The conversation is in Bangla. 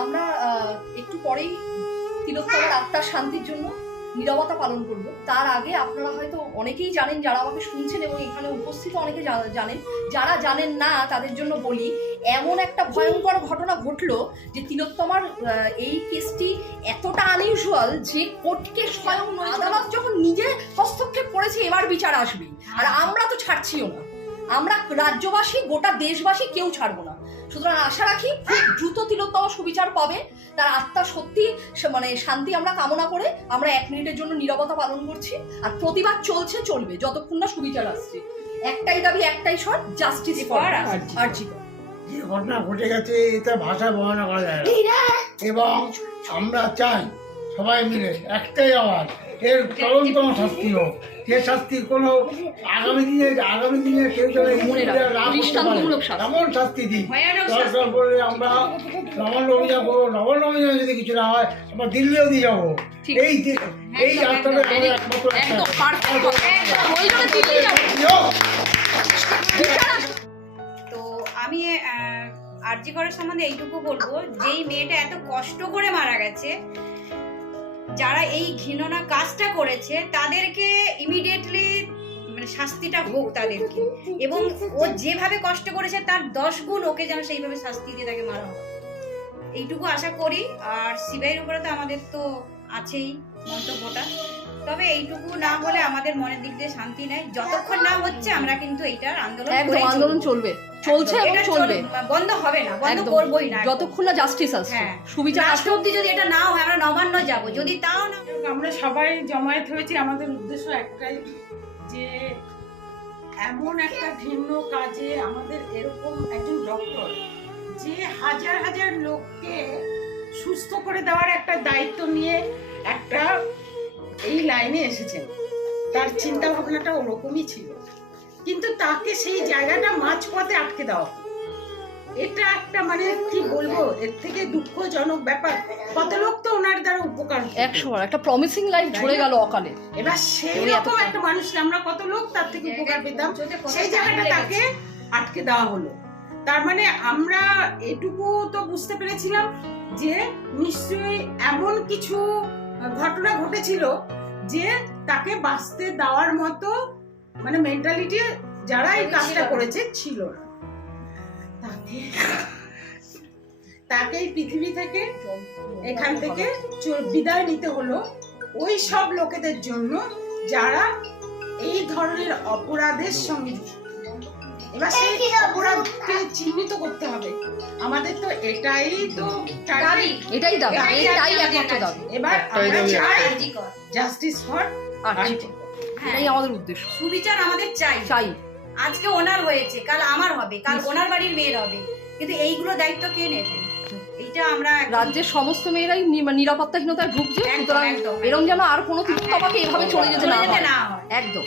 আমরা একটু পরেই তিলোত্তমার আত্মার শান্তির জন্য নীরবতা পালন করব। তার আগে আপনারা হয়তো অনেকেই জানেন, যারা আমাকে শুনছেন এবং এখানে উপস্থিত অনেকে জানেন, যারা জানেন না তাদের জন্য বলি, এমন একটা ভয়ঙ্কর ঘটনা ঘটলো যে তিলোত্তমার এই কেসটি এতটা আনইউজুয়াল যে কোর্টকে স্বয়ং আদালত যখন নিজে হস্তক্ষেপ করেছে এবার বিচার আসবে। আর আমরা তো ছাড়ছিও না, আমরা রাজ্যবাসী গোটা দেশবাসী কেউ ছাড়বো না। সুতরাং আশা রাখি খুব দ্রুত তিলোত্তমা সুবিচার পাবে, তার আত্মা সত্যি মানে শান্তি আমরা কামনা করে আমরা 1 মিনিটের জন্য নীরবতা পালন করছি। আর প্রতিবাদ চলবে যতক্ষণ না সুবিচার আসছে। একটাই দাবি, একটাই শর্ত, জাস্টিস ফর আরজি। যে ঘটনা ঘটে গেছে এটা ভাষায় বর্ণনা করা যায় না, এবং আমরা চাই সবাই মিলে একটাই আওয়াজ, এর চরমতম শাস্তি হোক। যে শাস্তির কোনো আগামী দিনে কেউ যেন এমন শাস্তি দিই দরকার পড়লে আমরা নবান্ন অভিযান করবো। নবান্ন অভিযান যদি কিছু না হয় আমরা দিল্লিও দিয়ে যাবো। এই রাস্তাটা তো আমি আরজি করার সম্বন্ধে এইটুকু বলবো, যেই মেয়েটা এত কষ্ট করে মারা গেছে, যারা এই ঘৃণনা কাজটা করেছে তাদেরকে ইমিডিয়েটলি মানে শাস্তিটা হোক তাদেরকে, এবং ও যেভাবে কষ্ট করেছে তার 10 গুণ ওকে যেন সেইভাবে শাস্তি দিয়ে তাকে মারা হয়, এইটুকু আশা করি। আর সিবিআইয়ের উপরে তো আমাদের তো আছেই মন্তব্যটা, তবে এইটুকু না হলে আমাদের মনের দিক দিয়ে শান্তি নেই। যতক্ষণ না হচ্ছে আমরা কিন্তু এইটার আন্দোলন চলবে, চলছে এবং চলবে, বন্ধ হবে না, বন্ধ করবোই না যতক্ষণ না জাস্টিস আসছে। সুবিচার লাস্ট অবধি যদি এটা না হয় আমরা নবান্ন যাব, যদি তাও না। আমরা সবাই জমায়েত হয়েছি, আমাদের উদ্দেশ্য একটাই, যে এমন একটা ঘৃণ্য কাজে আমাদের এরকম একজন ডক্টর যে হাজার হাজার লোককে সুস্থ করে দেওয়ার একটা দায়িত্ব নিয়ে একটা এই লাইনে এসেছেন, তার চিন্তা ভাবনাটা ওরকমই ছিল, কিন্তু তাকে সেই জায়গাটা মাঝপথে আটকে দেওয়া, এটা একটা মানে কি বলবো, এর থেকে দুঃখজনক ব্যাপার। কত লোক তো ওনার দ্বারা উপকার, 100 একটা প্রমিসিং লাইফ ঝরে গেল অকালে। এবার সেই রকম একটা মানুষ আমরা কত লোক তার থেকে উপকার পেতাম, সেই জায়গাটা তাকে আটকে দেওয়া হলো। তার মানে আমরা এটুকু তো বুঝতে পেরেছিলাম যে নিশ্চয়ই এমন কিছু ঘটনা ঘটেছিল যে তাকে বাঁচতে দেওয়ার মতো মানে মেন্টালিটি যারা এই কাজটা করেছে ছিল না। তাকে এই পৃথিবী থেকে এখান থেকে বিদায় নিতে হলো ওই সব লোকেদের জন্য যারা এই ধরনের অপরাধের সঙ্গে যুক্ত। এবার সেই অপরাধকে চিহ্নিত করতে হবে, আমাদের তো এটাই তো দাবি, এটাই একমাত্র দাবি। এবার আমরা চাই জাস্টিস ফর আরজি, এটাই আমাদের উদ্দেশ্য। সুবিচার আমাদের চাই। আজকে ওনার হয়েছে, কাল আমার হবে, কাল ওনার বাড়ির মেয়ের হবে, কিন্তু এইগুলো দায়িত্ব কে নেবে? এইটা আমরা রাজ্যের সমস্ত মেয়েরাই নিরাপত্তাহীনতায় ভুগছে। সুতরাং এরকম যেন আর কোনো তিলোত্তমাকে এভাবে চলে যেতে না হয়। একদম।